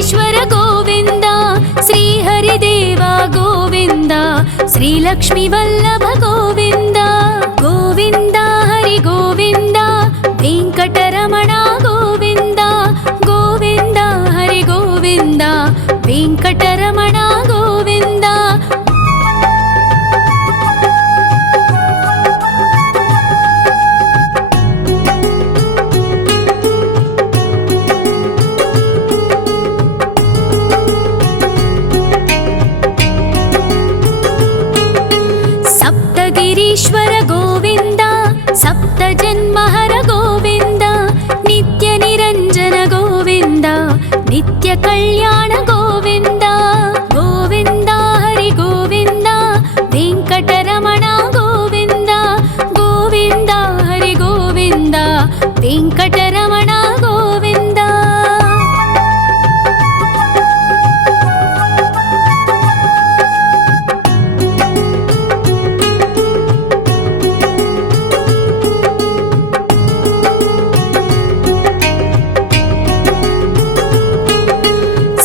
వెంకటేశ్వర గోవింద, శ్రీహరిదేవ గోవింద, శ్రీలక్ష్మీ వల్లభ గోవింద. గోవింద హరి గోవింద, వెంకటరమణ గోవింద. గోవింద హరి గోవింద, వెంకటరమణ గోవింద. సప్తగిరీశ్వర గోవింద, సప్త జన్మహర గోవింద, నిత్య నిరంజన గోవింద, నిత్య కళ్యాణ గోవింద. గోవింద హరి గోవింద, వెంకటరమణ గోవింద. గోవింద హరి గోవింద, వెంకటరమణ గోవింద.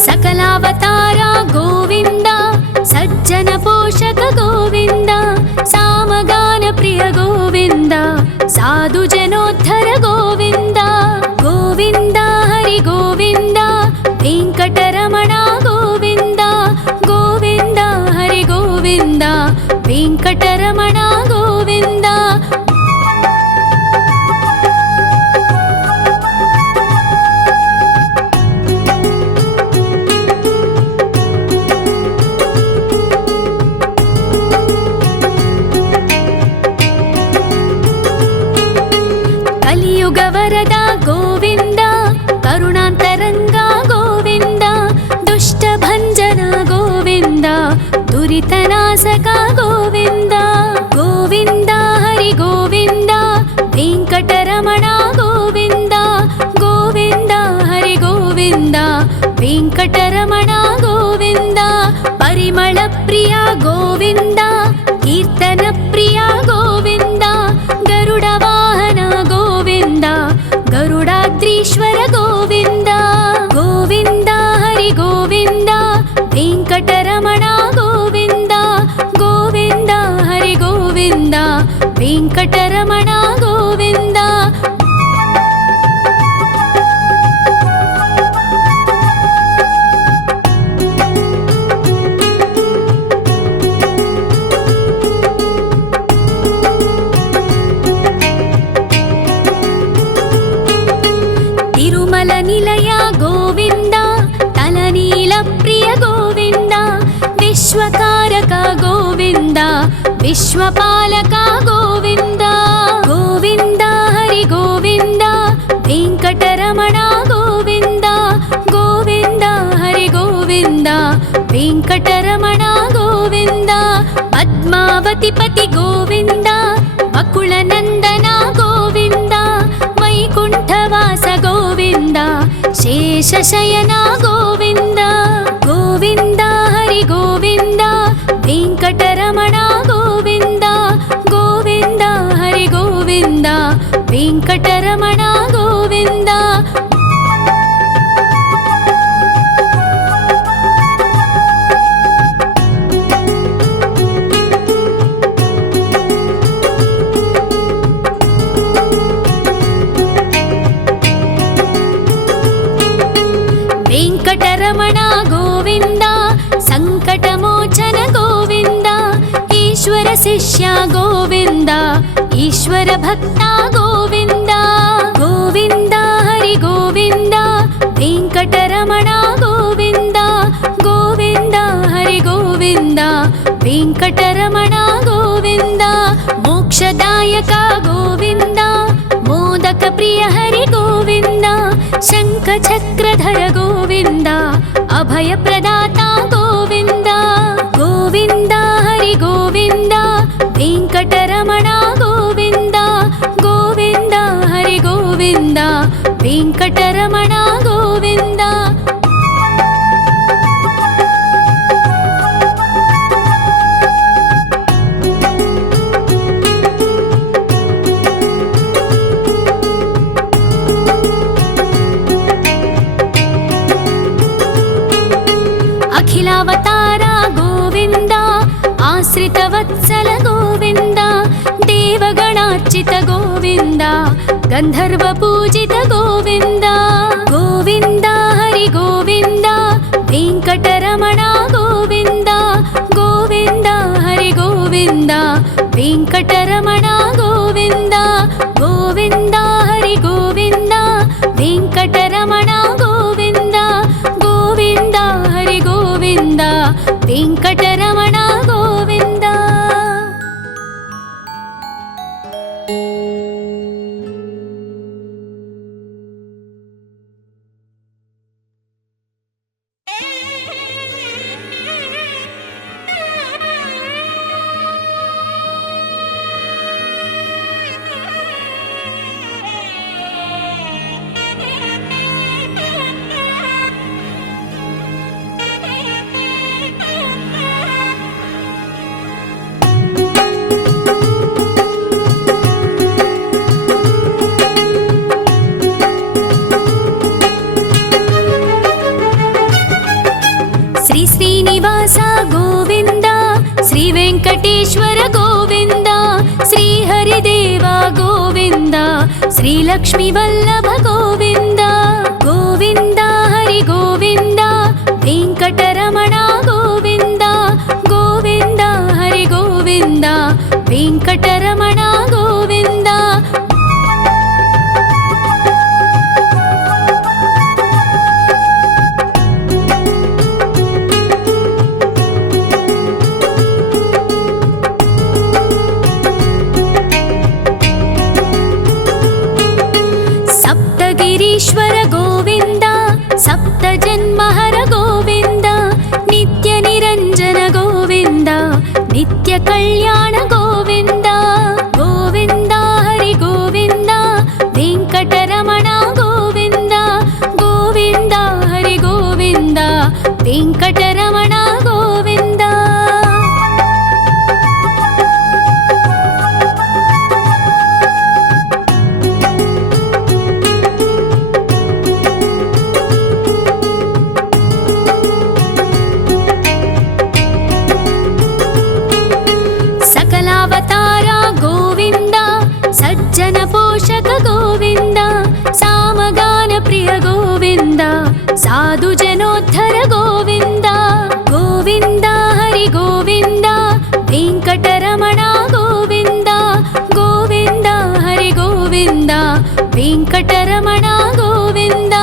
సకలావతార గోవింద, సజ్జన పోషక గోవింద, సామగాన ప్రియ గోవింద, సాధు జనోద్ధర గోవింద. గోవింద హరి గోవింద, వెంకటరమణ గోవింద. గోవింద హరి గోవింద, వెంకటరమణ గోవింద. కలియుగ వరద గోవింద, కరుణాంతరంగ గోవింద, దుష్ట భంజన గోవింద, దురితనాశక గోవింద. గోవింద హరి గోవింద, వెంకటరమణ గోవింద. గోవింద హరి గోవింద, వెంకటరమణ గోవింద. పరిమళ ప్రియ గోవింద, కీర్తన ప్రియ గోవింద, గరుడ వాహన గోవింద, గరుడాద్రీశ్వర గోవింద. గోవింద హరి గోవింద, వెంకటరమణ గోవింద. గోవింద హరి గోవింద, వెంకటరమణ గోవింద. తిరుమల నిలయ గోవింద, తలనీల ప్రియ గోవింద, విశ్వకారక గోవింద, విశ్వపాలక గోవింద. గోవింద హరి గోవింద, వెంకటరమణ గోవింద. గోవింద హరి గోవింద, వెంకటరమణ గోవింద. పద్మావతి పతి గోవింద, వకుళ నందన గోవింద, వైకుంఠవాస గోవింద, శేషశయన గోవింద. గోవింద హరి గోవింద, వెంకటరమణ గోవింద. గోవింద హరి గోవింద, వెంకటరమణ గోవింద. వెంకటరమణ గోవింద, సంకటమోచన గోవింద, ఈశ్వర శిష్య గోవింద, ఈశ్వర భక్త గోవింద. గోవింద హరి గోవింద, వెంకటరమణ గోవింద. గోవింద హరి గోవింద, వెంకటరమణ గోవింద. మోక్షదాయక గోవింద, మోదక ప్రియ హరి గోవింద, శంఖ చక్రధర గోవింద, అభయ ప్రదాత గోవింద. గోవింద హరి గోవింద, వెంకటరమణ గోవింద. గోవింద హరి గోవింద, వెంకటరమణ గోవింద. रामाश्रितवत्सल गोविन्द देवगणार्चित गोविन्द गन्धर्वपूजित गोविन्द गोविन्द हरि गोविन्द वेङ्कटरमण गोविन्द गोविन्द हरि गोविन्द वेङ्कटरमण गोविन्द गोविन्द हरि गोविन्द वेङ्कटरमण गोविन्द गोविन्द हरि गोविन्द वेङ्कटरमण गोविन्द। श्रीनिवास गोविन्द श्री वेङ्कटेश्वर गोविन्द श्री हरिदेव गोविन्द श्री लक्ष्मीवल्लभ गोविन्द गोविन्द हरि गोविन्द वेङ्कटरमण गोविन्द गोविन्द हरि गोविन्द वेङ्कटरमण गोविन्द। गिरीश्वर गोविन्द सप्तजन्महर गोविन्द नित्यनिरञ्जन गोविन्द नित्यकल्याण गोविन्द गोविन्द हरि गोविन्द वेङ्कटरमण गोविन्द गोविन्द हरि गोविन्द वेङ्कटरमण गोविन्द। सकलावतार गोविन्द सज्जन पोषक गोविन्द सामगान प्रिय गोविन्द साधु जनोद्धर गोविन्द गोविन्द हरि गोविन्द वेङ्कटरमण गोविन्द गोविन्द हरि गोविन्द वेङ्कटरमण गोविन्द।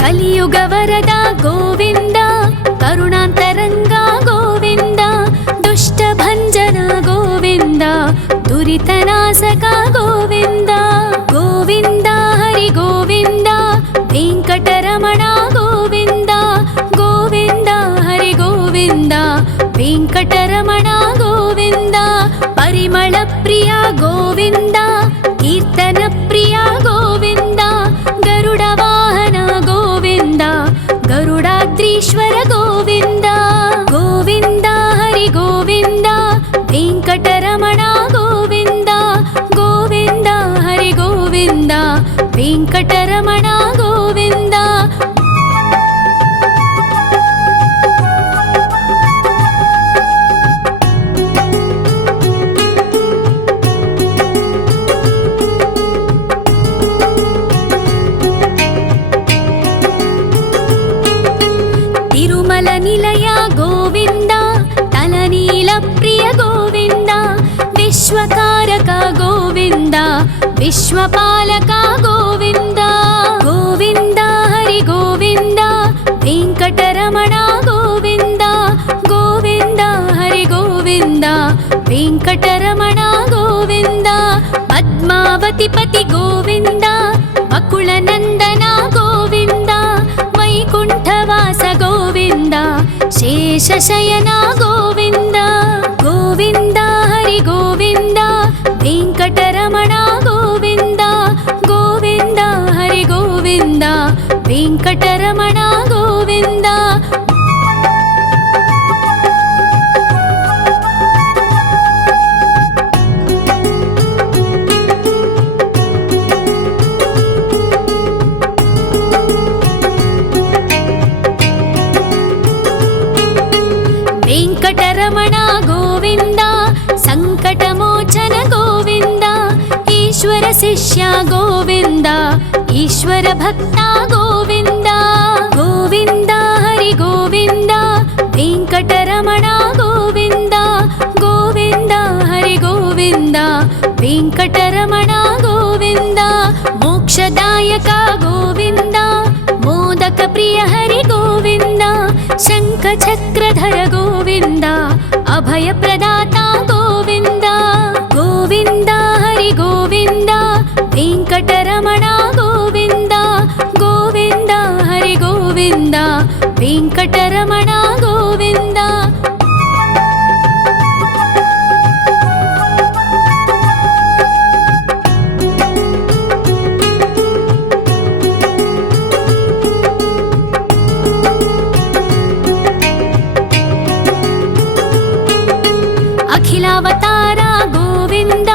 कलियुग वरद गोविन्द करुणान्तरङ्ग गोविन्द दुष्टभञ्जन गोविन्द दुरितनाशक गोविन्द गोविन्द हरि गोविन्द वेङ्कटरमण गोविन्द गोविन्द हरि गोविन्द वेङ्कटरमण गोविन्द। परिमल प्रिय गोविन्द कीर्तन प्रिय गोविन्द गरुड वाहन गोविन्द गरुडाद्रीश्वर गोविन्द गोविन्द हरि गोविन्द वेङ्कटरमण गोविन्द गोविन्द हरि गोविन्द वेङ्कटरमण गोविन्द। तिरुमल निलय गोविन्द तलनील प्रिय गोविन्द विश्वकारक गोविन्द विश्वपालक गोविन्द गोविन्द हरि गोविन्द वेङ्कटरमण गोविन्द गोविन्द हरि गोविन्द वेङ्कटरमण गोविन्द। पद्मावति पति गोविन्द बकुलनन्दन गोविन्द वैकुण्ठवास गोविन्द शेषशयन गोविन्द गोविन्द हरि गोविन्द वेङ्कटरमण गोविन्द गोविन्द हरि गोविन्द वेङ्कटरमण गोविन्द। వెంకటరమణ గోవింద సంకటమోచన గోవింద ఈశ్వర శిష్య గోవింద ఈశ్వర భక్త గోవింద గోవింద హరి గోవింద వెంకటరమణ గోవింద గోవింద హరి గోవింద వెంకటరమణ గోవింద మోక్షదాయక గోవింద మోదక ప్రియ హరి గోవింద శంఖ చక్రధర గోవింద అభయ ప్రదాత గోవింద గోవింద హరి గోవింద వెంకటరమణ గోవింద గోవింద హరి గోవింద వెంకటరమణ గోవింద అఖిలావతార గోవింద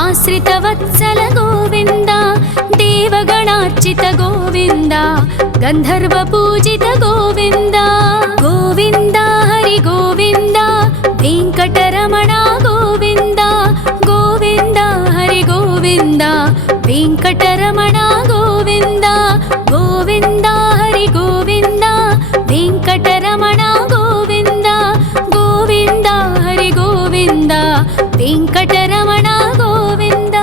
ఆశ్రిత వత్సల గోవింద దేవగణార్చిత గోవింద గంధర్వ పూజిత గోవింద గోవింద హరి గోవింద వెంకటరమణ గోవింద గోవింద హరి గోవింద వెంకటరమణ గోవింద గోవింద హరి గోవింద వెంకటరమణ గోవింద గోవింద హరి గోవింద వెంకటరమణ గోవింద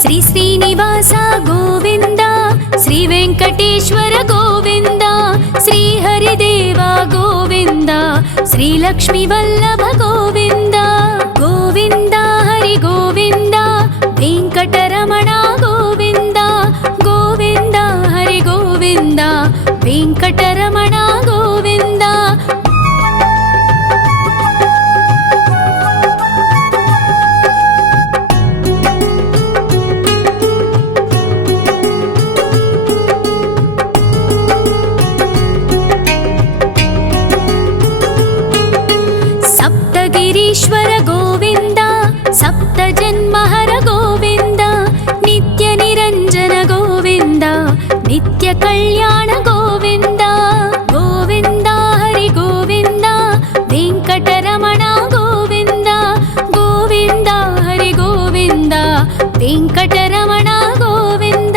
శ్రీ శ్రీనివాస గోవింద శ్రీ వెంకటేశ్వర గోవింద శ్రీ హరిదేవ గోవింద శ్రీ లక్ష్మీ వల్లభ గోవింద గోవింద హరి గోవింద వెంకటరమణ గోవింద గోవింద హరి గోవింద వెంకటరమణ గోవింద సప్తగిరీశ్వర గోవింద సప్త జన్మహర గోవింద నిత్య నిరంజన గోవింద నిత్య కళ్యాణ గోవింద గోవింద హరి గోవింద వెంకటరమణ గోవింద గోవింద హరి గోవింద వెంకటరమణ గోవింద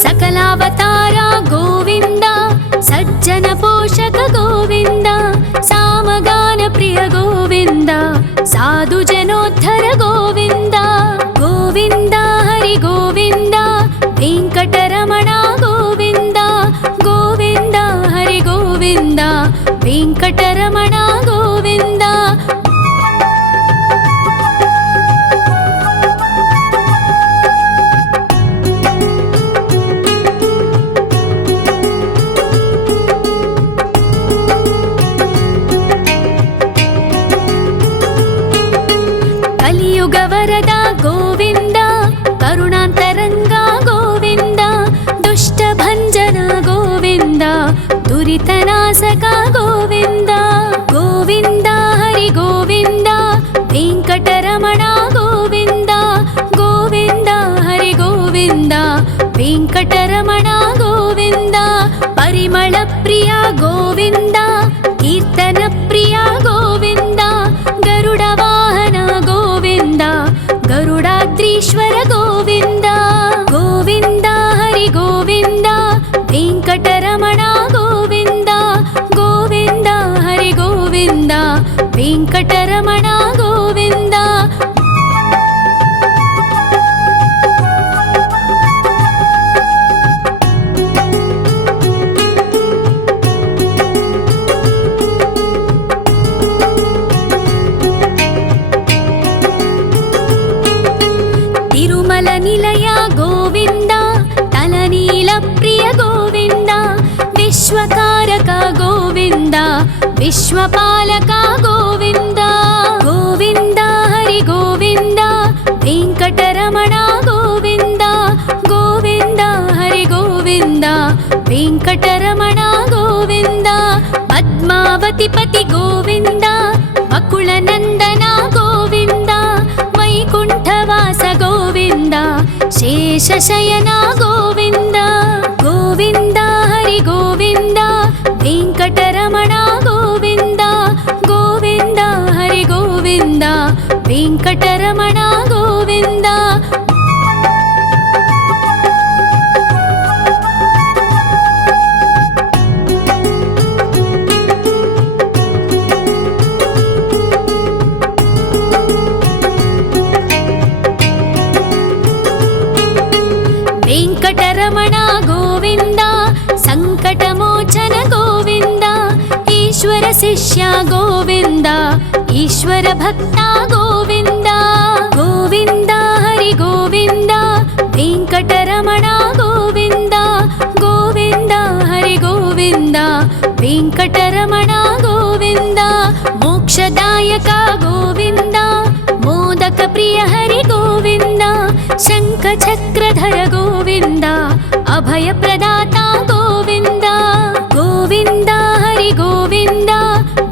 సకలావతార గోవింద సజ్జన పోషక గోవింద సామగాన ప్రియ గోవింద సాధు జనోద్ధర గోవింద గోవింద హరి గోవింద వెంకటరమణ గోవింద గోవింద హరి గోవింద వెంకటరమణ గోవింద కలియుగ వరద గోవింద కరుణాంతరంగ గోవింద దుష్ట భంజన గోవింద దురితనాశక గోవింద గోవింద హరి గోవింద వెంకటరమణ గోవింద గోవింద హరి గోవింద వెంకటరమణ గోవింద పరిమళ ప్రియ గోవింద కీర్తన ప్రియ గోవింద గరుడ వాహన గోవింద గరుడాద్రీశ్వర గోవింద గోవింద హరి గోవింద వెంకటరమణ గోవింద గోవింద హరి గోవింద विश्वकारक गोविन्द विश्वपालक गोविन्द गोविन्द हरि गोविन्द वेङ्कटरमण गोविन्द गोविन्द हरि गोविन्द वेङ्कटरमण गोविन्द पद्मावतिपति गोविन्द वकुलनन्दन गोविन्द वैकुण्ठवास गोविन्द शेषशयन गोविन्द गोविन्द हरि गोविन्द वेङ्कटरमण गोविन्द गोविन्द हरि गोविन्द वेङ्कटरमण गोविन्द वेङ्कटरमण गोविन्द सङ्कटमोचन गोविन्द ईश्वर शिष्य गोविन्द ईश्वर भक्त गोविन्द गोविन्द हरि गोविन्द वेङ्कटरमण गोविन्द गोविन्द हरि गोविन्द वेङ्कटरमण गोविन्द मोक्षदायक गोविन्द मोदक प्रिय हरि गोविन्द शङ्खचक्रधर गोविन्द अभयप्रदाता गोविन्द गोविन्द हरि गोविन्द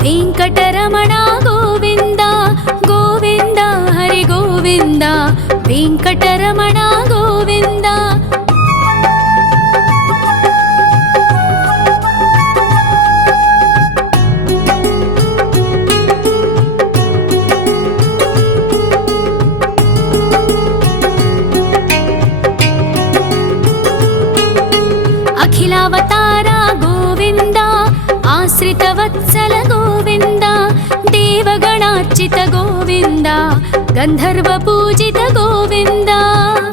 वेङ्कटरमण गोविन्द गोविन्द हरि गोविन्द वेङ्कटरमण गोविन्द अखिलावतार गोविन्द आश्रितवत्सल गोविन्द देवगणार्चित गोविन्द गन्धर्वपूजित गोविन्द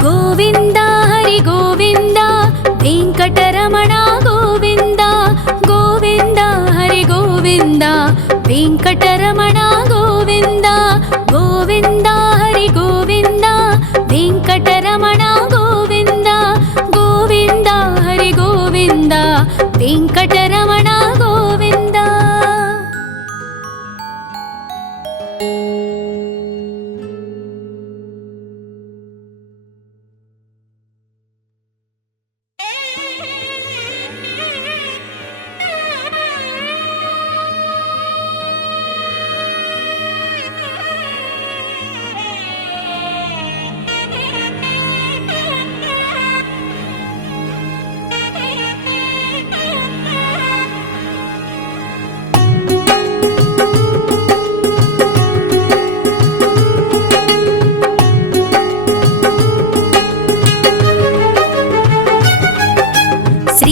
गोविन्द हरि गोविन्द वेङ्कटरमण गोविन्द गोविन्द हरि गोविन्द वेङ्कटरमण गोविन्द गोविन्द हरि गोविन्द वेङ्कटरमण गोविन्द गोविन्द हरि गोविन्द वेङ्कटरमण गोविन्द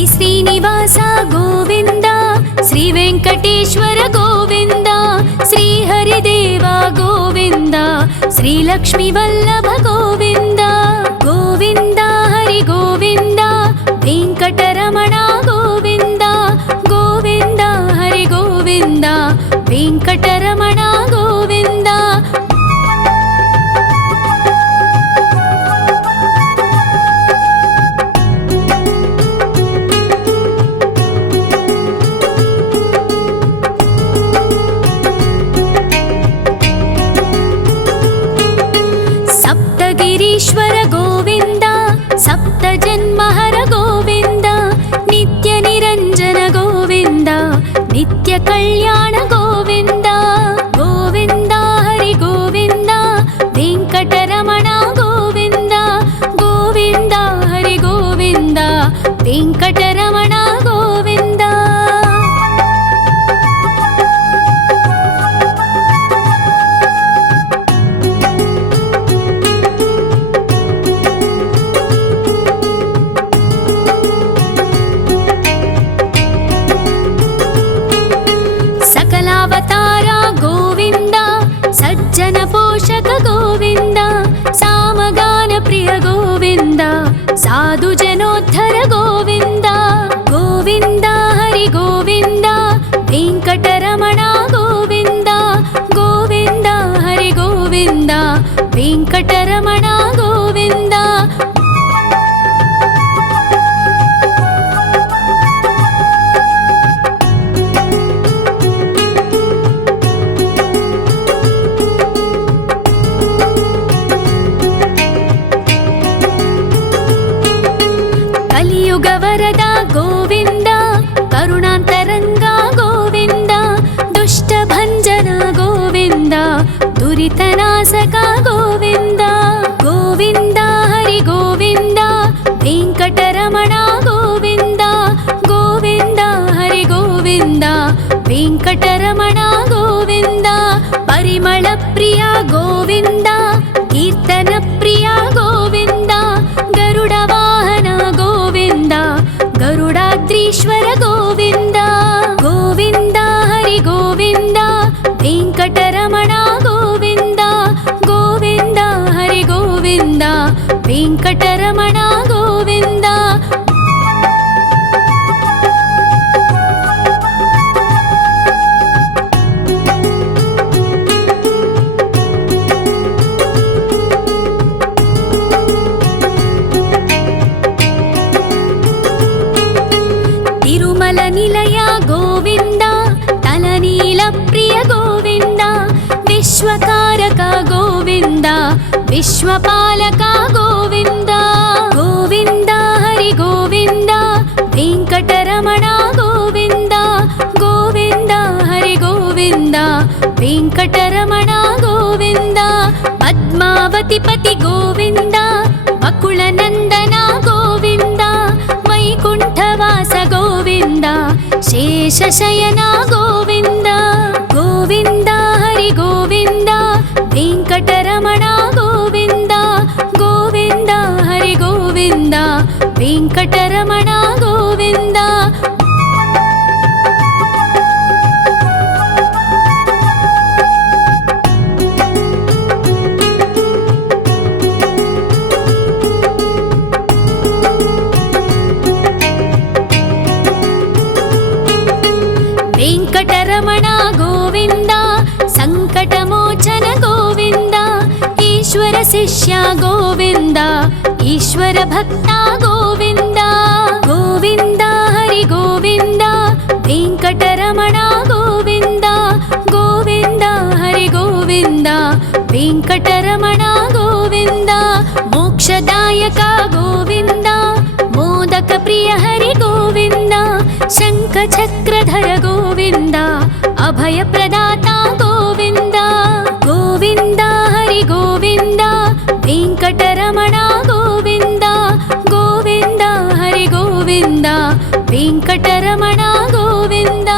श्रीनिवास गोविन्द श्रीवेङ्कटेश्वर गोविन्द श्रीहरिदेव गोविन्द श्रीलक्ष्मीवल्लभ गोविन्द गोविन्द हरि गोविन्द वेङ्कटरमण गोविन्द गोविन्द हरि गोविन्द वेङ्कटरमण गोविन्द ईश्वर गोविन्द सप्तजन्महर गोविन्द नित्यनिरञ्जन गोविन्द नित्यकल्याण गोविन्द गोविन्द हरि गोविन्द वेङ्कटरमण गोविन्द गोविन्द हरि गोविन्द वेङ्कटरमण गोविन्द सकलावतार गोविन्द सज्जन पोषक गोविन्द सामगान प्रिय गोविन्द साधु जनोद्धर गोविन्द गोविन्द हरि गोविन्द वेङ्कटरमण गोविन्द गोविन्द हरि गोविन्द वेङ्कटरमण गोविन्द ಭಕ್ತವರದ ಗೋವಿಂದ ಕರುಣಾಂತರಂಗ ಗೋವಿಂದ ದುಷ್ಟಭಂಜನ ಗೋವಿಂದ ದುರಿತನಾಶಕ ಗೋವಿಂದ ಗೋವಿಂದ ಹರಿ ಗೋವಿಂದ ವೆಂಕಟರಮಣ ಗೋವಿಂದ ಗೋವಿಂದ ಹರಿ ಗೋವಿಂದ ವೆಂಕಟರಮಣ ಗೋವಿಂದ ಪರಿಮಳ ಪ್ರಿಯ ಗೋವಿಂದ ಕೀರ್ತನ ಪ್ರಿಯ ಗೋವಿಂದ ಗರುಡ ವಾಹನ ಗೋವಿಂದ ಗರುಡಾದ್ರೀಶ್ವರ ಗೋವಿಂದ ಗೋವಿಂದ ಹರಿ ಗೋವಿಂದ ವೆಂಕಟರಮಣ ಗೋವಿಂದ ಗೋವಿಂದ ಹರಿ ಗೋವಿಂದ ವೆಂಕಟರಮಣ ಗೋವಿಂದ ತಿರುಮಲ ನಿಲಯ ಗೋವಿಂದ ತಲನೀಲ ಪ್ರಿಯ ಗೋವಿಂದ ವಿಶ್ವಕಾರಕ ಗೋವಿಂದ ವಿಶ್ವಪಾಲಕ ಗೋವಿಂದ ಗೋವಿಂದ ಹರಿ ಗೋವಿಂದ ವೆಂಕಟರಮಣ ಗೋವಿಂದ ಗೋವಿಂದ ಹರಿ ಗೋವಿಂದ ವೆಂಕಟರಮಣ ಗೋವಿಂದ ಪದ್ಮಾವತಿ ಪತಿ ಗೋವಿಂದ ಬಕುಳ ನಂದನ ಗೋವಿಂದ ವೈಕುಂಠವಾಸ ಗೋವಿಂದ ಶೇಷಶಯನ ಗೋವಿಂದ ಗೋವಿಂದ ಹರಿ ಗೋವಿಂದ ವೆಂಕಟರಮಣ ಗೋವಿಂದ ಗೋವಿಂದ ಹರಿ ಗೋವಿಂದ ವೆಂಕಟರಮಣ ಗೋವಿಂದ ವೆಂಕಟರಮಣ ಗೋವಿಂದ ಸಂಕಟಮೋಚನ ಗೋವಿಂದ ಈಶ್ವರ ಶಿಷ್ಯ ಗೋವಿಂದ ಈಶ್ವರ ಭಕ್ತ ಗೋವಿಂದ ಗೋವಿಂದ ಹರಿ ಗೋವಿಂದ ವೆಂಕಟರಮಣ ಗೋವಿಂದ ಗೋವಿಂದ ಹರಿ ಗೋವಿಂದ ವೆಂಕಟರಮಣ ಗೋವಿಂದ ಮೋಕ್ಷದಾಯಕ ಗೋವಿಂದ ಮೋದಕ ಪ್ರಿಯ ಹರಿ ಗೋವಿಂದ ಶಂಖ ಚಕ್ರಧರ ಗೋವಿಂದ ಅಭಯ ಪ್ರದಾತ ಗೋವಿಂದ ಗೋವಿಂದ ಹರಿ ಗೋವಿಂದ ವೆಂಕಟರಮಣ ಗೋವಿಂದ ಗೋವಿಂದ ಹರಿ ಗೋವಿಂದ ವೆಂಕಟರಮಣ ಗೋವಿಂದ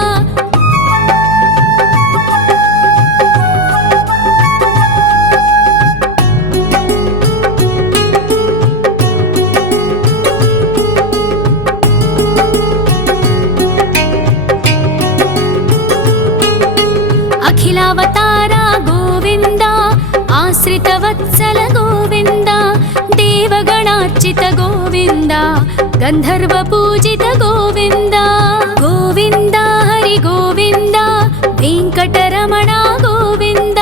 ಅಖಿಲಾವತಾರ ಗೋವಿಂದ ಆಶ್ರಿತ ವತ್ಸಲ ಗೋವಿಂದ ದೇವಗಣಾರ್ಚಿತ ಗೋವಿಂದ ಗಂಧರ್ವ ಪೂಜಿತ ಗೋವಿಂದ ಗೋವಿಂದ ಹರಿ ಗೋವಿಂದ ವೆಂಕಟರಮಣ ಗೋವಿಂದ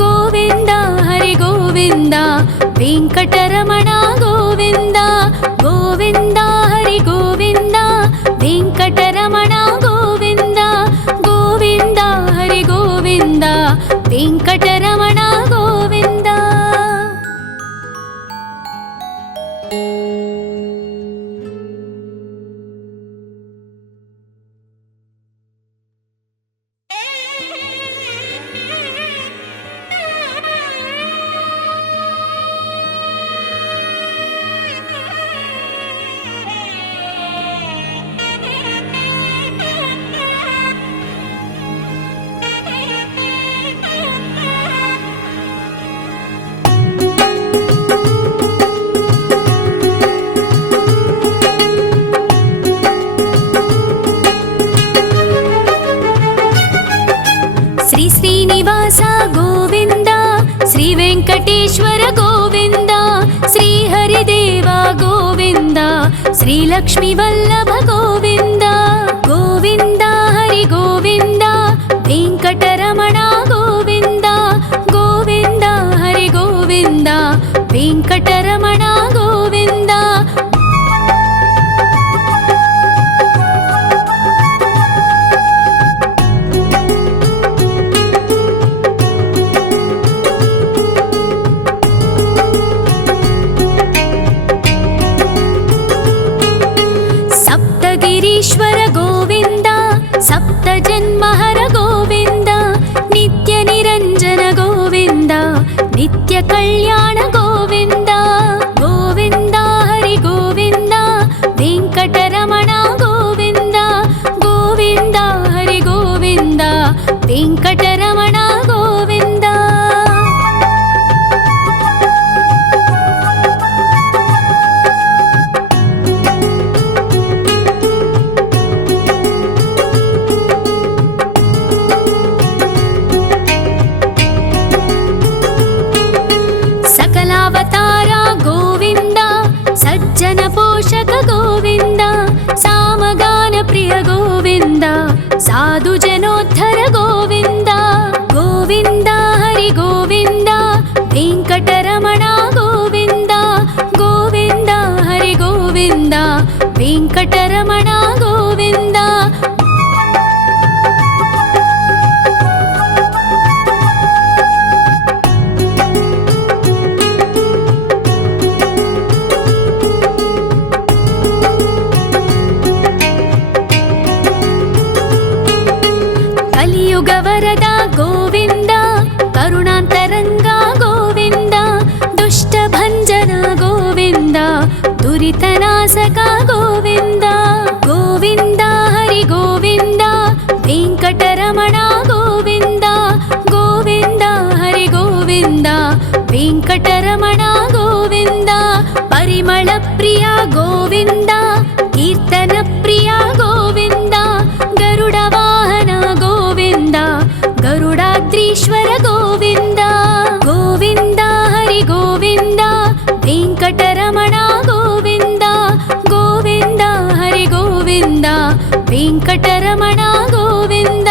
ಗೋವಿಂದ ಹರಿ ಗೋವಿಂದ ವೆಂಕಟರಮಣ ಗೋವಿಂದ ಗೋವಿಂದ ಹರಿ ಗೋವಿಂದ ವೆಂಕಟರಮಣ ಗೋವಿಂದ ಗೋವಿಂದ ಹರಿ ಗೋವಿಂದ ವೆಂಕಟರಮಣ ಗೋವಿಂದ ಶ್ರೀ ಶ್ರೀನಿವಾಸ ಗೋವಿಂದ ಶ್ರೀ ವೆಂಕಟೇಶ್ವರ ಗೋವಿಂದ ಶ್ರೀ ಹರಿದೇವ ಗೋವಿಂದ ಶ್ರೀ ಲಕ್ಷ್ಮೀ ವಲ್ಲಭ ಗೋವಿಂದ ಗೋವಿಂದ ಹರಿ ಗೋವಿಂದ ವೆಂಕಟರಮಣ ಗೋವಿಂದ ಗೋವಿಂದ ಹರಿ ಗೋವಿಂದ ವೆಂಕಟರಮಣ ಗೋವಿಂದ कल्याण गोविन्द गोविन्द हरि गोविन्द वेङ्कटरमण गोविन्द गोविन्द हरि गोविन्द वेङ्कटरमण गोविन्द। सकलावतार गोविन्द सज्जन पोषक गोविन्द सामगान प्रिय गोविन्द साधु जनोद्धर गोविन्द गोविन्द हरि गोविन्द वेङ्कटरमण गोविन्द गोविन्द हरि गोविन्द वेङ्कटरमण गोविन्द। कलियुग वरद गोविन्द करुणान्तरङ्ग गोविन्द दुष्टभञ्जन गोविन्द दुरितनाशक गोविन्द गोविन्द हरि गोविन्द वेङ्कटरमण गोविन्द गोविन्द हरि गोविन्द वेङ्कटरमण गोविन्द। परिमल प्रिय गोविन्द कीर्तन प्रिय गोविन्द गरुड वाहन गोविन्द गरुडाद्रीश्वर गोविन्द गोविन्द हरि गोविन्द वेङ्कटरमण गोविन्द गोविन्द हरि गोविन्द वेङ्कटरमण गोविन्द।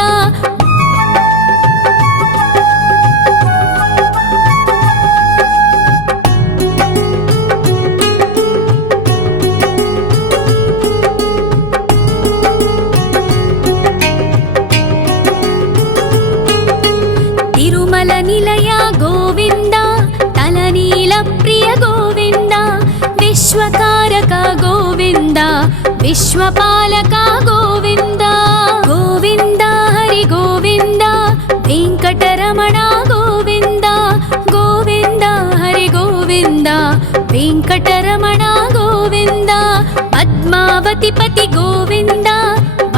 तिरुमल निलय गोविन्द तलनील प्रिय गोविन्द विश्वकारक गोविन्द विश्वपालक गोविन्द गोविन्द हरि गोविन्द वेङ्कटरमण गोविन्द गोविन्द हरि गोविन्द वेङ्कटरमण गोविन्द। पद्मावति पति गोविन्द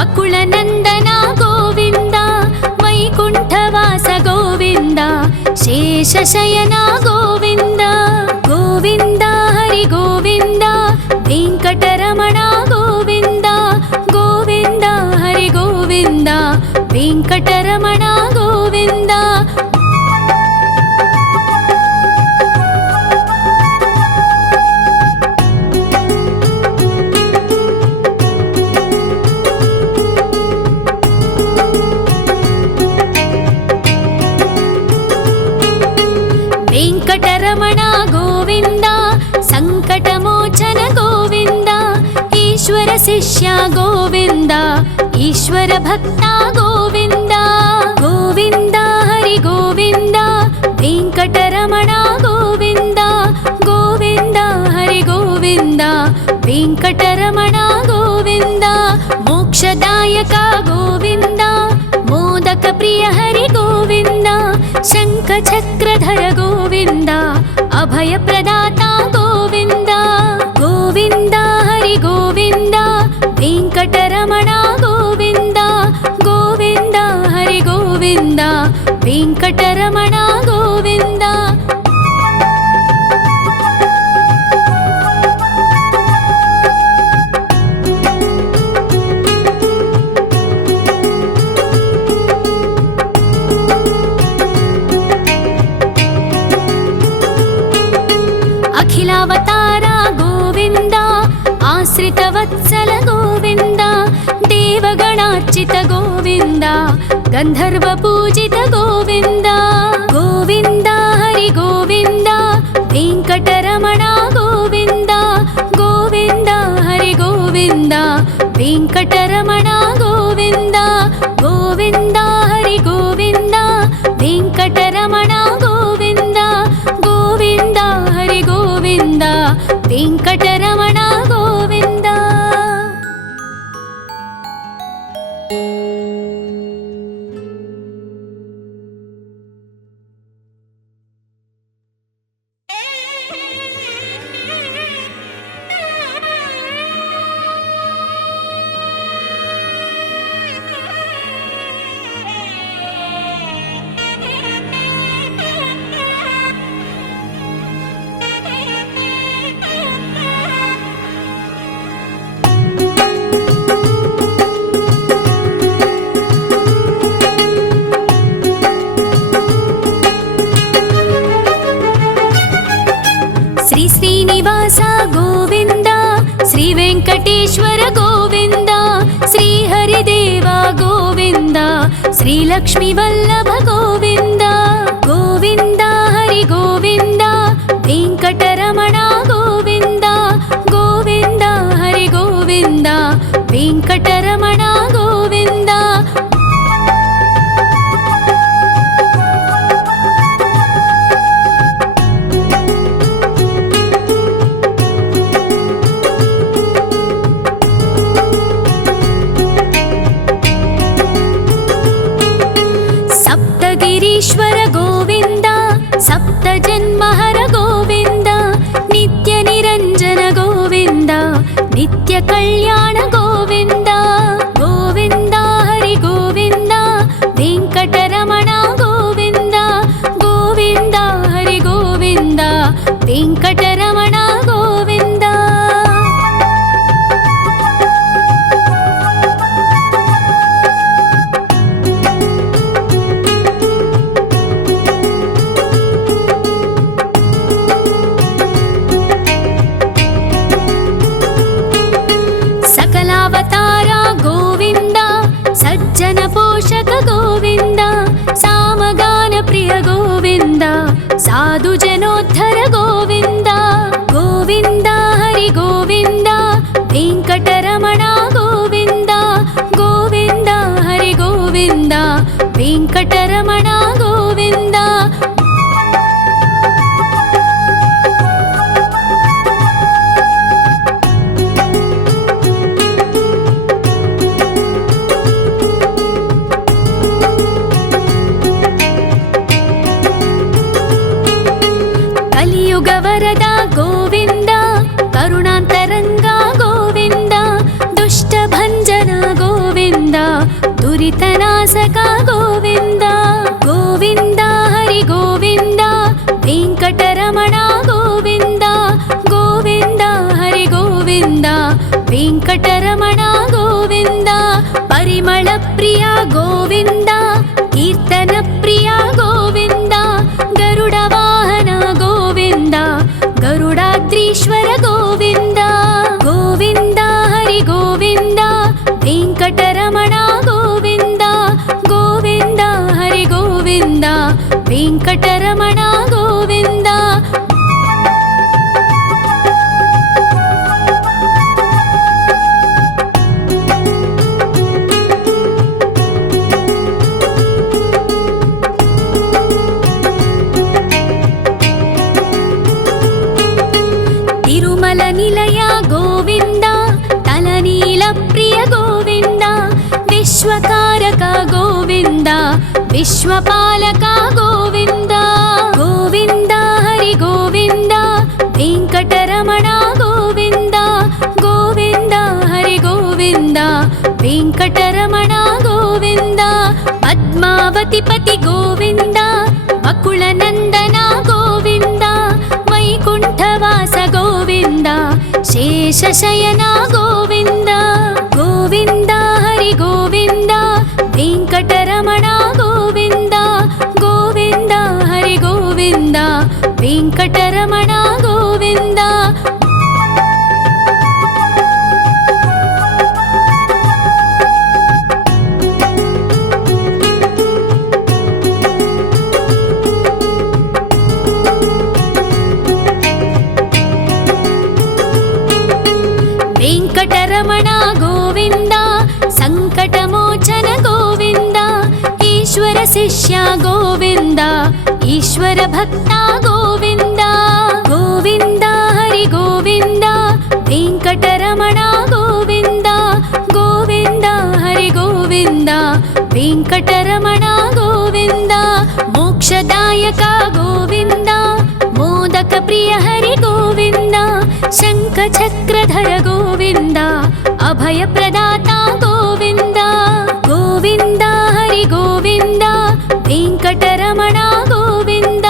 अकुलनन्दन गोविन्द वैकुण्ठवास गोविन्द शेषशयन गोविन्द गोविन्द हरि गोविन्द वेङ्कटरमण गोविन्द गोविन्द हरि गोविन्द वेङ्कटरमण गोविन्द। वेङ्कटरमण गोविन्द सङ्कटमोचन गोविन्द ईश्वर शिष्य गोविन्द ईश्वर भक्त गोविन्द गोविन्द हरि गोविन्द वेङ्कटरमण गोविन्द गोविन्द हरि गोविन्द वेङ्कटरमण गोविन्द। मोक्षदायक गोविन्द मोदक प्रिय हरि गोविन्द शङ्खचक्रधर गोविन्द अभयप्रदाता गोविन्द गोविन्द हरि गोविन्द वेङ्कटरमण गोविन्द गोविन्द हरि गोविन्द वेङ्कटरमण गोविन्द। अखिलावतार गोविन्द आश्रितवत्सल गोविन्द देवगणार्चित गोविन्द गन्धर्वपूजित गोविन्द गोविन्द हरि गोविन्द वेङ्कटरमण गोविन्द गोविन्द हरि गोविन्द वेङ्कटरमण गोविन्द गोविन्द हरि गोविन्द वेङ्कटरमण गोविन्द गोविन्द हरि गोविन्द वेङ्कटरमण गोविन्द। ವೆಂಕಟೇಶ್ವರ ಗೋವಿಂದ, ಶ್ರೀಹರಿದೇವ ಗೋವಿಂದ, ಶ್ರೀಲಕ್ಷ್ಮೀ ವಲ್ಲಭ ಗೋವಿಂದ. ಗೋವಿಂದ ಹರಿ ಗೋವಿಂದ, ವೆಂಕಟರಮಣ ಗೋವಿಂದ. ಗೋವಿಂದ ಹರಿ ಗೋವಿಂದ, ವೆಂಕಟರಮಣ ಗೋವಿಂದ. ಸಪ್ತಗಿರೀಶ್ವರ ಗೋವಿಂದ, ಸಪ್ತ ಜನ್ಮಹರ ಗೋವಿಂದ, ನಿತ್ಯ ನಿರಂಜನ ಗೋವಿಂದ, ನಿತ್ಯ ಕಲ್ಯಾಣ ಗೋವಿಂದ. ಗೋವಿಂದ ಹರಿ ಗೋವಿಂದ, ವೆಂಕಟರಮಣ ಗೋವಿಂದ. ಗೋವಿಂದ ಹರಿ ಗೋವಿಂದ, ವೆಂಕಟರಮಣ ಗೋವಿಂದ. ಅವತಾರ ಗೋವಿಂದ, ಸಜ್ಜನ ಪೋಷಕ ಗೋವಿಂದ, ಸಾಮಗಾನ ಪ್ರಿಯ ಗೋವಿಂದ, ಸಾಧು ಜನೋದ್ಧರ ಗೋವಿಂದ. ಗೋವಿಂದ ಹರಿ ಗೋವಿಂದ, ವೆಂಕಟರಮಣ ಗೋವಿಂದ. ಗೋವಿಂದ ಹರಿ ಗೋವಿಂದ, ವೆಂಕಟರಮಣ ಗೋವಿಂದ. ಕಲಿಯುಗವರದ ಗೋವಿಂದ, ಕರುಣಾಂತರಂಗ ಗೋವಿಂದ, ದುಷ್ಟ ಭಂಜನ ಗೋವಿಂದ, ದುರಿತನಾಶಕ ಗೋವಿಂದ. ಗೋವಿಂದ ಹರಿ ಗೋವಿಂದ, ವೆಂಕಟರಮಣ ಗೋವಿಂದ. ಗೋವಿಂದ ಹರಿ ಗೋವಿಂದ, ವೆಂಕಟರಮಣ ಗೋವಿಂದ. ಪರಿಮಳ ಪ್ರಿಯ ಗೋವಿಂದ, ಕೀರ್ತನ ಪ್ರಿಯ ಗೋವಿಂದ, ಗರುಡ ವಾಹನ ಗೋವಿಂದ, ಗರುಡಾದ್ರೀಶ್ವರ ಗೋವಿಂದ. ಗೋವಿಂದ ಹರಿ ಗೋವಿಂದ, ವೆಂಕಟರಮಣ ಗೋವಿಂದ. ಗೋವಿಂದ ಹರಿ ಗೋವಿಂದ, ವೆಂಕಟರಮಣ ಗೋವಿಂದ. ತಿರುಮಲ ನಿಲಯ ಗೋವಿಂದ, ತಲನೀಲ ಪ್ರಿಯ ಗೋವಿಂದ, ವಿಶ್ವಕಾರಕ ಗೋವಿಂದ, ವಿಶ್ವಪಾಲಕ ಗೋವಿಂದ. ಗೋವಿಂದ ಹರಿ ಗೋವಿಂದ, ವೆಂಕಟರಮಣ ಗೋವಿಂದ. ಗೋವಿಂದ ಹರಿ ಗೋವಿಂದ, ವೆಂಕಟರಮಣ ಗೋವಿಂದ. ಪದ್ಮಾವತಿ ಪತಿ ಗೋವಿಂದ, ಬಕುಳ ನಂದನ ಗೋವಿಂದ, ವೈಕುಂಠವಾಸ ಗೋವಿಂದ, ಶೇಷಶಯನ ಗೋವಿಂದ. ಗೋವಿಂದ ಹರಿ ಗೋವಿಂದ, ವೆಂಕಟರಮಣ ಗೋವಿಂದ. ಗೋವಿಂದ ಹರಿ ಗೋವಿಂದ, ವೆಂಕಟರಮಣ ಗೋವಿಂದ. ವೆಂಕಟರಮಣ ಗೋವಿಂದ, ಸಂಕಟಮೋಚನ ಗೋವಿಂದ, ಈಶ್ವರ ಶಿಷ್ಯ ಗೋವಿಂದ, ಈಶ್ವರ ಭಕ್ತ ಗೋವಿಂದ. ಗೋವಿಂದ ಹರಿ ಗೋವಿಂದ, ವೆಂಕಟರಮಣ ಗೋವಿಂದ. ಗೋವಿಂದ ಹರಿ ಗೋವಿಂದ, ವೆಂಕಟರಮಣ ಗೋವಿಂದ. ಮೋಕ್ಷದಾಯಕ ಗೋವಿಂದ, ಮೋದಕ ಪ್ರಿಯ ಹರಿ ಗೋವಿಂದ, ಶಂಖ ಚಕ್ರಧರ ಗೋವಿಂದ, ಅಭಯ ಪ್ರದಾತ ಗೋವಿಂದ. ಗೋವಿಂದ ಹರಿ ಗೋವಿಂದ, ವೆಂಕಟರಮಣ ಗೋವಿಂದ.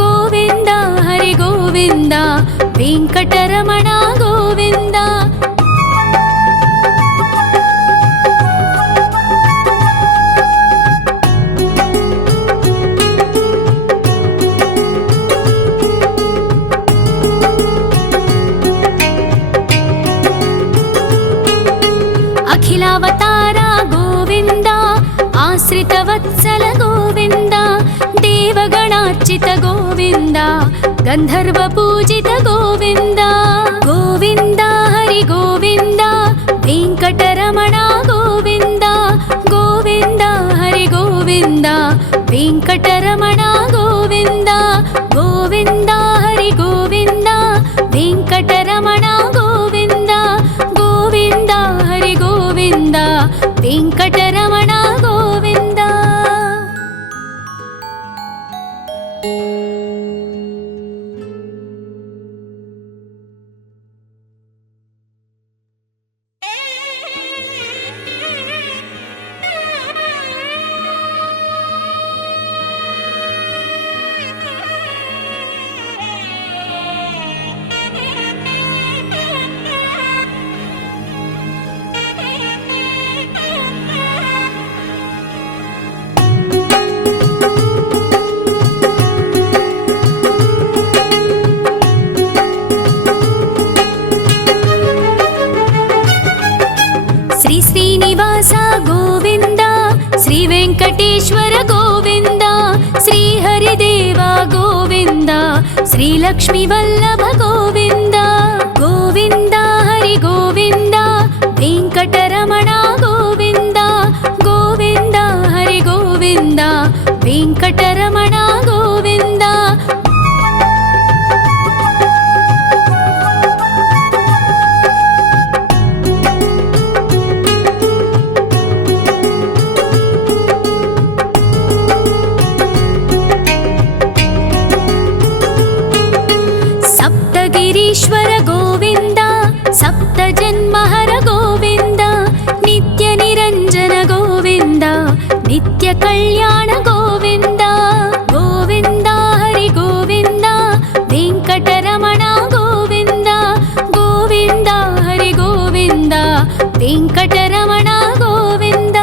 ಗೋವಿಂದ ಹರಿ ಗೋವಿಂದ, ವೆಂಕಟರಮಣ ಗೋವಿಂದ. आश्रितवत्सल गोविन्द देवगणार्चित गोविन्द गन्धर्वपूजित गोविन्द गोविन्द हरि गोविन्द वेङ्कटरमण गोविन्द गोविन्द हरि गोविन्द वेङ्कटरमण गोविन्द गोविन्द हरि गोविन्द वेङ्कटरमण गोविन्द गोविन्द हरि गोविन्द वेङ्कटरमण गोविन्द। श्रीनिवास गोविन्द श्री वेङ्कटेश्वर गोविन्द श्री हरिदेव गोविन्द श्री लक्ष्मीवल्लभ गोविन्द गोविन्द हरि गोविन्द वेङ्कटरमण गोविन्द गोविन्द हरि गोविन्द वेङ्कटरमण गोविन्द। गिरीश्वर गोविन्द सप्तजन्महर गोविन्द नित्यनिरञ्जन गोविन्द नित्यकल्याण गोविन्द गोविन्द हरि गोविन्द वेङ्कटरमण गोविन्द गोविन्द हरि गोविन्द वेङ्कटरमण गोविन्द।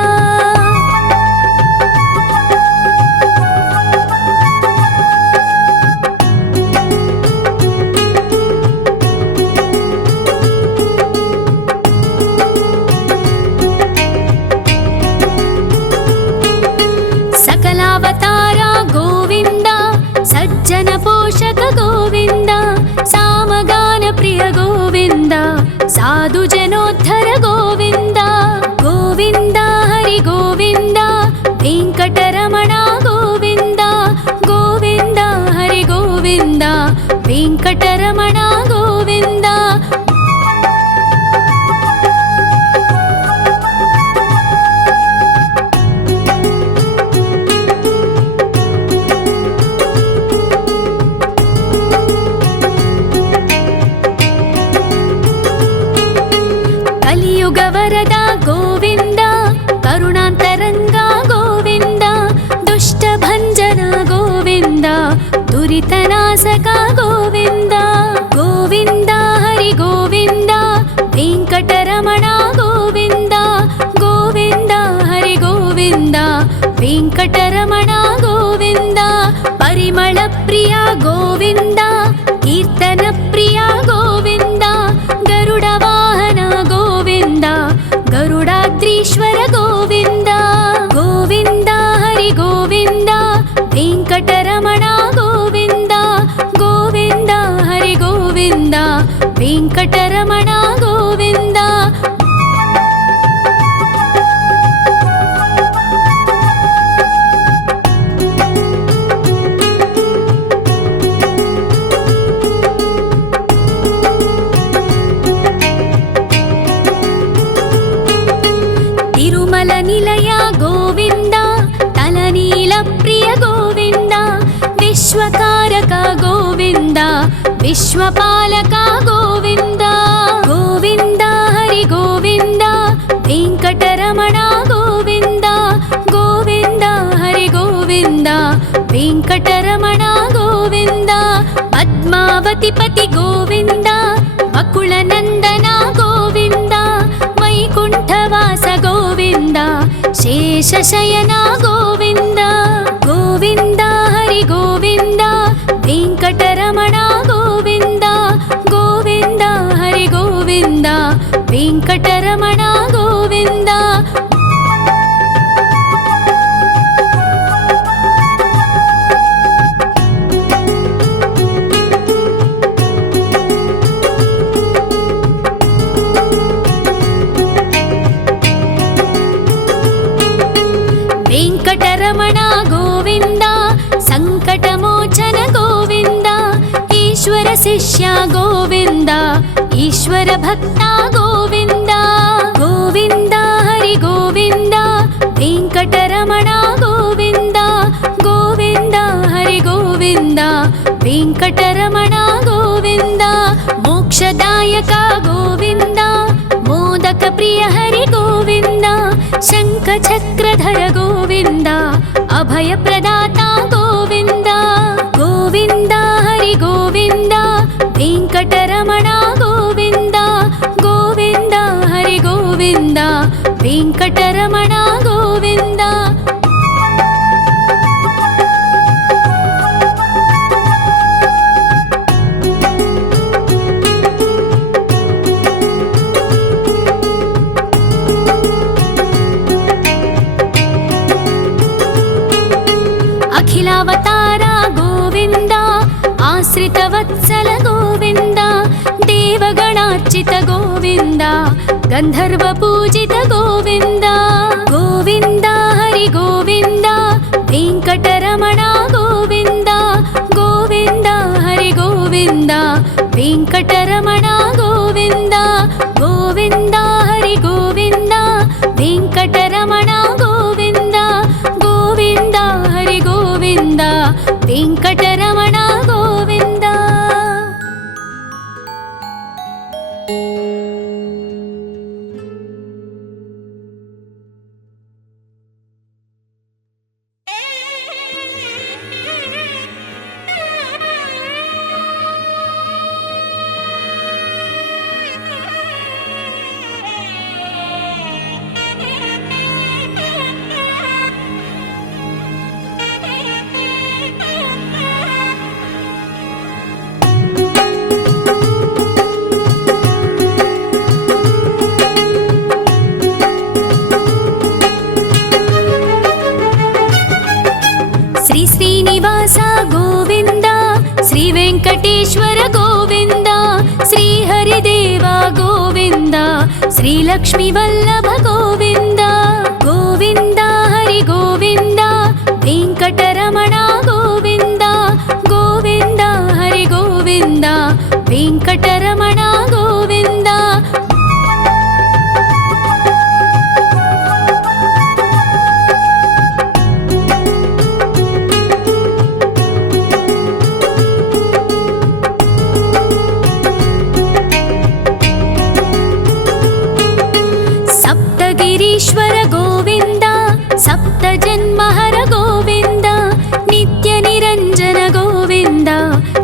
सकलावतार गोविन्द सज्जन पोषक गोविन्द सामगान प्रिय गोविन्द साधु जनोद्धर गोविन्द गोविन्द हरि गोविन्द वेङ्कटरमण गोविन्द गोविन्द हरि गोविन्द वेङ्कटरमण गोविन्द। कलियुगवरद गोविन्द करुणान्तरङ्ग गोविन्द दुष्टभञ्जन गोविन्द दुरितनाशक गोविन्द गोविन्द हरि गोविन्द वेङ्कटरमण गोविन्द गोविन्द हरि गोविन्द वेङ्कटरमण गोविन्द। परिमल प्रिय गोविन्द कीर्तन प्रिय गोविन्द गरुड वाहन गोविन्द गरुडाद्रीश्वर गोविन्द गोविन्द हरि गोविन्द वेङ्कटरमण गोविन्द गोविन्द हरि गोविन्द वेङ्कटरमण गोविन्द। तिरुमल निलय गोविन्द तलनील प्रिय गोविन्द विश्वकारक गोविन्द विश्वपालक गोविन्द गोविन्द हरि गोविन्द वेङ्कटरमण गोविन्द गोविन्द हरि गोविन्द वेङ्कटरमण गोविन्द। पद्मावतिपति गोविन्द बकुलनन्दन गोविन्द वैकुण्ठवास गोविन्द शेषशयन गोविन्द गोविन्द हरि गोविन्द वेङ्कटरमण गोविन्द गोविन्द हरि गोविन्द वेङ्कटरमण गोविन्द। ಈಶ್ವರ ಶಿಷ್ಯ ಗೋವಿಂದ ಈಶ್ವರ ಭಕ್ತ ಗೋವಿಂದ ಗೋವಿಂದ ಹರಿ ಗೋವಿಂದ ವೆಂಕಟರಮಣ ಗೋವಿಂದ ಗೋವಿಂದ ಹರಿ ಗೋವಿಂದ ವೆಂಕಟರಮಣ ಗೋವಿಂದ ಮೋಕ್ಷದಾಯಕ ಗೋವಿಂದ ಮೋದಕ ಪ್ರಿಯ ಹರಿ ಗೋವಿಂದ ಶಂಖ ಚಕ್ರಧರ ಗೋವಿಂದ ಅಭಯ ಪ್ರದಾತ ಗೋವಿಂದ ಗೋವಿಂದ ಹರಿ ಗೋವಿಂದ ವೆಂಕಟರಮಣ ಗೋವಿಂದ ಗೋವಿಂದ ಹರಿ ಗೋವಿಂದ ವೆಂಕಟರಮಣ ಗೋವಿಂದ ಅಖಿಲಾವತಾರ ಗೋವಿಂದ ಆಶ್ರಿತ ವತ್ಸಲ ಗೋವಿಂದ ದೇವಗಣಾರ್ಚಿತ ಗೋವಿಂದ ಗಂಧರ್ವ ಪೂಜಿತ ಗೋವಿಂದ ಗೋವಿಂದ ಹರಿ ಗೋವಿಂದ ವೆಂಕಟರಮಣ ಗೋವಿಂದ ಗೋವಿಂದ ಹರಿ ಗೋವಿಂದ ವೆಂಕಟರಮಣ ಗೋವಿಂದ ಗೋವಿಂದ ಹರಿ ಗೋವಿಂದ ವೆಂಕಟರಮಣ ಗೋವಿಂದ ಗೋವಿಂದ ಹರಿ ಗೋವಿಂದ ವೆಂಕಟರಮಣ ಗೋವಿಂದ ಶ್ರೀ ಶ್ರೀನಿವಾಸ ಗೋವಿಂದ ಶ್ರೀ ವೆಂಕಟೇಶ್ವರ ಗೋವಿಂದ ಶ್ರೀ ಹರಿದೇವ ಗೋವಿಂದ ಶ್ರೀ ಲಕ್ಷ್ಮೀ ವಲ್ಲಭ ಗೋವಿಂದ ಗೋವಿಂದ ಹರಿ ಗೋವಿಂದ ವೆಂಕಟರಮಣ ಗೋವಿಂದ ಗೋವಿಂದ ಹರಿ ಗೋವಿಂದ ವೆಂಕಟರಮಣ ಗೋವಿಂದ ಸಪ್ತಗಿರೀಶ್ವರ ಗೋವಿಂದ ಸಪ್ತ ಜನ್ಮಹರ ಗೋವಿಂದ ನಿತ್ಯ ನಿರಂಜನ ಗೋವಿಂದ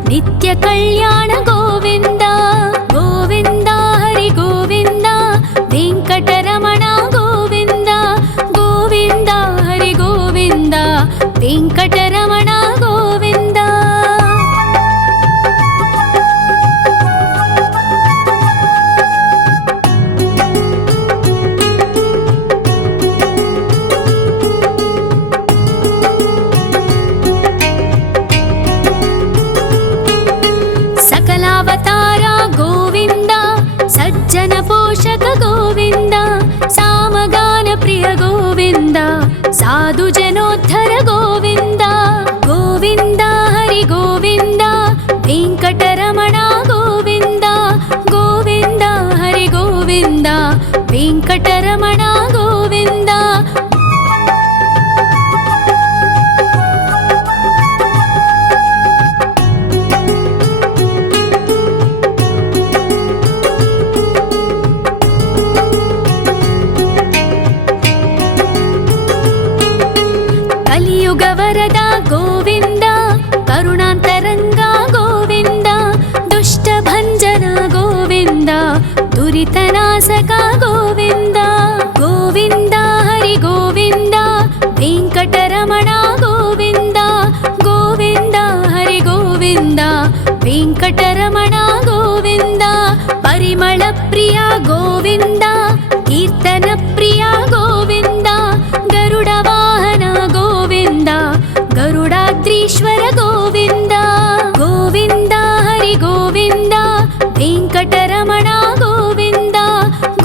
ನಿತ್ಯ ಕಲ್ಯಾಣ ಗೋವಿಂದ ಗೋವಿಂದ ಹರಿ ಗೋವಿಂದ ವೆಂಕಟರಮಣ ಗೋವಿಂದ ಗೋವಿಂದ ಹರಿ ಗೋವಿಂದ ವೆಂಕಟರಮಣ ಗೋವಿಂದ ಸಕಲಾವತಾರ ಗೋವಿಂದ ಸಜ್ಜನ ಪೋಷಕ ಗೋವಿಂದ ಸಾಮಗಾನ ಪ್ರಿಯ ಗೋವಿಂದ ಸಾಧು ಜನೋದ್ಧರ ಗೋವಿಂದ ಗೋವಿಂದ ಹರಿ ಗೋವಿಂದ ವೆಂಕಟರಮಣ ಗೋವಿಂದ ಗೋವಿಂದ ಹರಿ ಗೋವಿಂದ ವೆಂಕಟರಮಣ ಗೋವಿಂದ ಕಲಿಯುಗ ವರದ ಗೋವಿಂದ ಕರುಣಾಂತರಂಗ ಗೋವಿಂದ ದುಷ್ಟ ಭಂಜನ ಗೋವಿಂದ ದುರಿತನಾಶಕ ಗೋವಿಂದ ಗೋವಿಂದ ಹರಿ ಗೋವಿಂದ ವೆಂಕಟರಮಣ ಗೋವಿಂದ ಗೋವಿಂದ ಹರಿ ಗೋವಿಂದ ವೆಂಕಟರಮಣ ಗೋವಿಂದ ಪರಿಮಳ ಪ್ರಿಯ ಗೋವಿಂದ ಕೀರ್ತನ ಪ್ರಿಯ ಗೋವಿಂದ ಗರುಡ ವಾಹನ ಗೋವಿಂದ ಗರುಡಾದ್ರೀಶ್ವರ ಗೋವಿಂದ ಗೋವಿಂದ ಹರಿ ಗೋವಿಂದ ವೆಂಕಟರಮಣ ಗೋವಿಂದ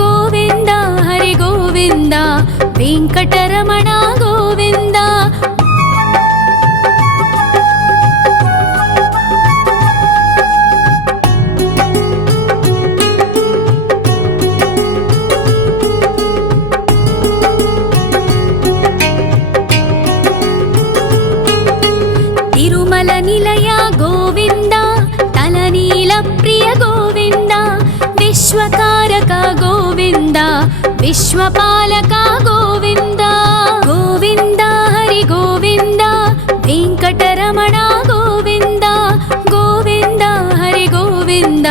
ಗೋವಿಂದ ಹರಿ ಗೋವಿಂದ ವೆಂಕಟರಮಣ ಗೋವಿಂದ विश्वकारक गोविन्द विश्वपालक गोविन्द गोविन्द हरि गोविन्द वेङ्कटरमण गोविन्द गोविन्द हरि गोविन्द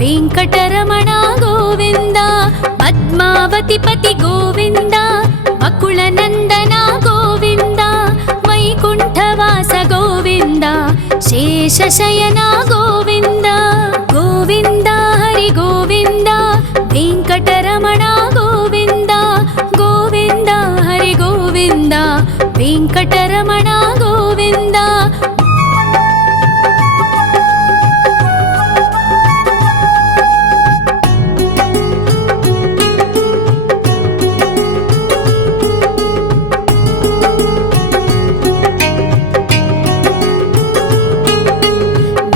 वेङ्कटरमण गोविन्द पद्मावतिपति गोविन्द वकुलनन्दन गोविन्द वैकुण्ठवास गोविन्द शेषशयन गोविन्द गोविन्द हरि गोविन्द वेङ्कटरमण गोविन्द गोविन्द हरि गोविन्द वेङ्कटरमण गोविन्द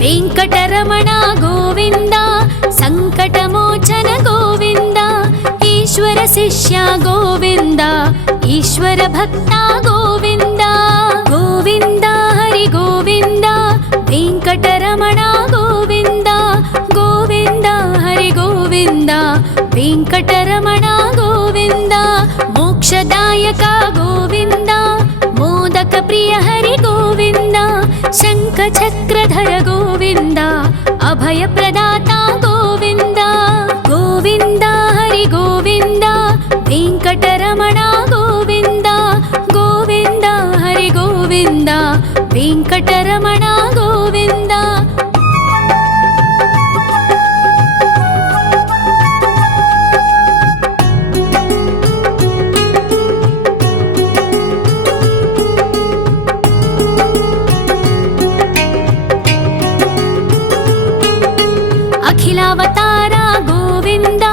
वेङ्कटरमण गोविन्द सङ्कटमोचन गोविन्द ईश्वर शिष्य गोविन्द ईश्वर भक्त गोविन्द गोविन्द हरि गोविन्द वेङ्कटरमण गोविन्द गोविन्द हरि गोविन्द वेङ्कटरमण गोविन्द मोक्षदायक गोविन्द मोदक प्रिय हरि गोविन्द शङ्खचक्रधर गोविन्द अभयप्रदाता गोविन्द गोविन्द हरि गोविन्द वेङ्कटरमण गोविन्द गोविन्द हरि गोविन्द वेङ्कटरमण गोविन्द अखिलावतार गोविन्द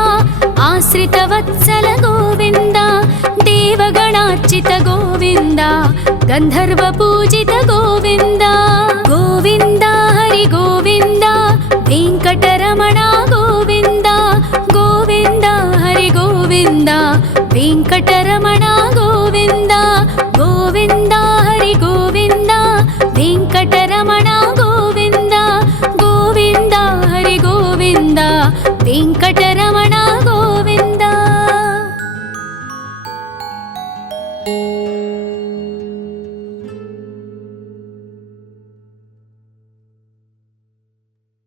आश्रितवत्सल गोविन्द देवगणार्चित गोविन्द गन्धर्वपूजित गोविन्द गोविन्द हरि गोविन्द वेङ्कटरमण गोविन्द गोविन्द हरि गोविन्द वेङ्कटरमण गोविन्द गोविन्द